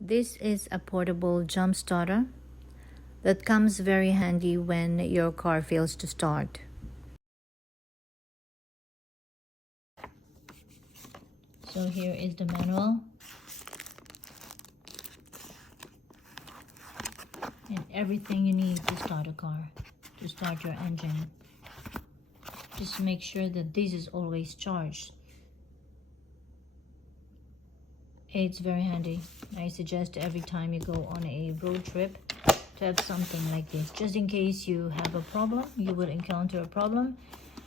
This is a portable jump starter that comes very handy when your car fails to start. So here is the manual. And everything you need to start a car, to start your engine. Just make sure that this is always charged. It's very handy. I suggest every time you go on a road trip to have something like this, just in case you have a problem, you will encounter a problem,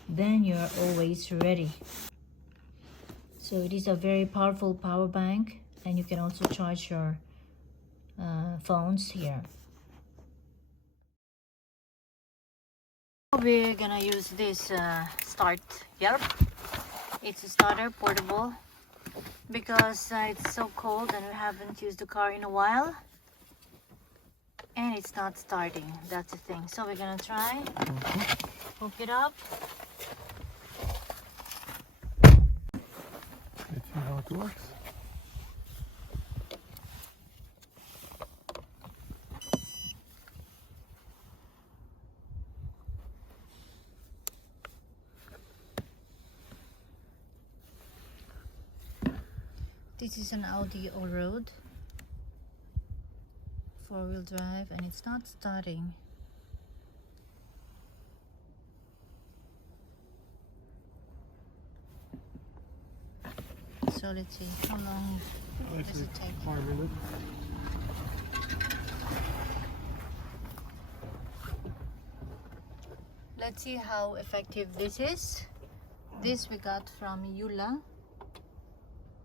then you're always ready. So it is a very powerful power bank, and you can also charge your phones here. We're gonna use this Starthjelp. It's a starter, portable, because it's so cold and we haven't used the car in a while and it's not starting. That's the thing. So we're gonna try hook it up. Let's see how it works. This is an Audi all-road 4-wheel drive and it's not starting. So let's see, how long does it take? 5 minutes. Let's see how effective this is. This we got from Yula.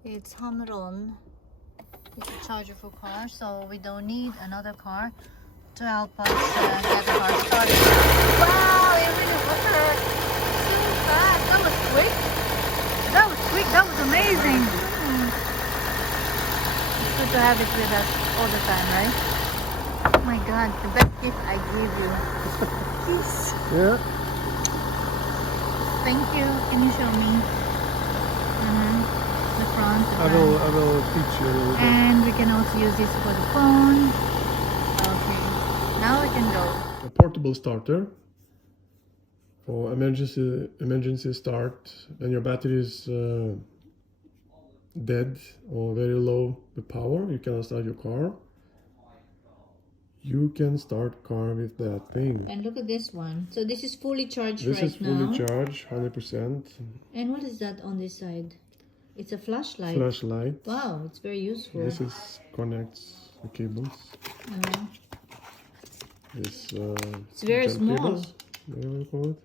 It's Hamron. It's a charger for cars, so we don't need another car to help us get the car started. Wow, it really worked! So fast. That was quick. That was quick. That was amazing. It's good to have it with us all the time, right? Oh my God, the best gift I gave you. Please. Yeah. Thank you. Can you show me? The front, the I back. will teach you a little bit. And we can also use this for the phone. Okay, now we can go. A portable starter for emergency start when your battery is dead or very low the power. You cannot start your car. You can start car with that thing. And look at this one. So this is fully charged This right is fully now. charged, 100%. And what is that on this side? It's a flashlight. Flashlight. Wow, it's very useful. This is connects the cables. This It's very jump small. cables, whatever you call it.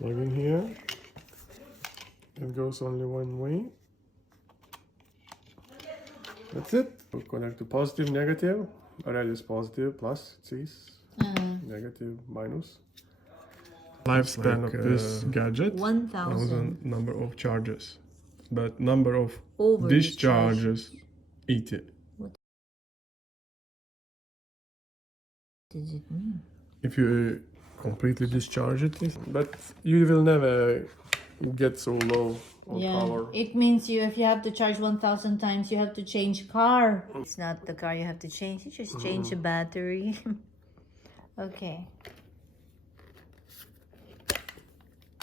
Plug in here. It goes only one way. That's it. We'll connect to positive, negative. Already is positive, plus it says negative, minus. Lifespan of this gadget 1,000. number of charges, but number of Over discharges 80. What does it mean? If you completely discharge it, but you will never get so low on power. It means if you have to charge 1,000 times, you have to change car. It's not the car you have to change, you just change the battery. Okay.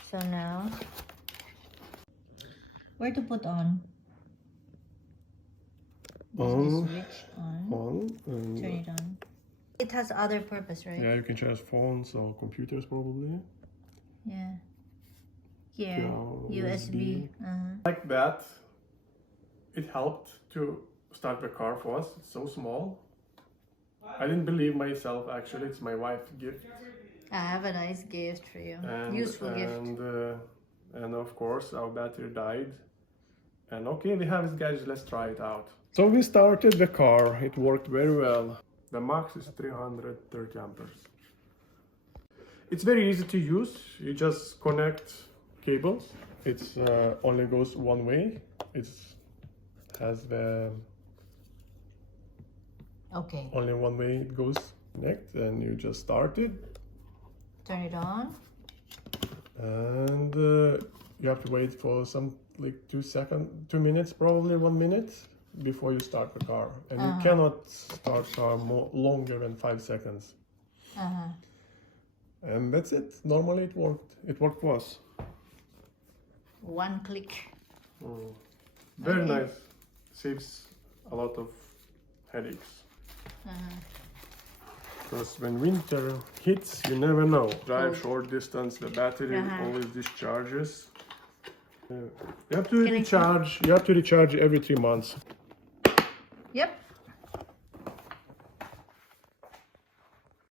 So now, where to put on? On, Switch on. on, and Turn it on. It has other purpose, right? yeah, you can charge phones or computers probably. Yeah. Here, Yeah, USB. Like that, it helped to start the car for us. It's so small. I didn't believe myself actually. It's my wife's gift. I have a nice gift for you. And, Useful gift. And of course our battery died. And okay, we have this gadget, let's try it out. So we started the car, it worked very well. The max is 330 amperes. It's very easy to use. You just connect cables. It's only goes one way. It has the only one way it goes connect, and you just start it. Turn it on. And you have to wait for some like 2 minutes, probably 1 minute. before you start the car, and you cannot start car longer than 5 seconds. And that's it. Normally it worked. It worked for us. One click. Very nice. Saves a lot of headaches. Because when winter hits, you never know. Drive short distance, the battery always discharges. You have to recharge. You have to recharge every 3 months. Yep.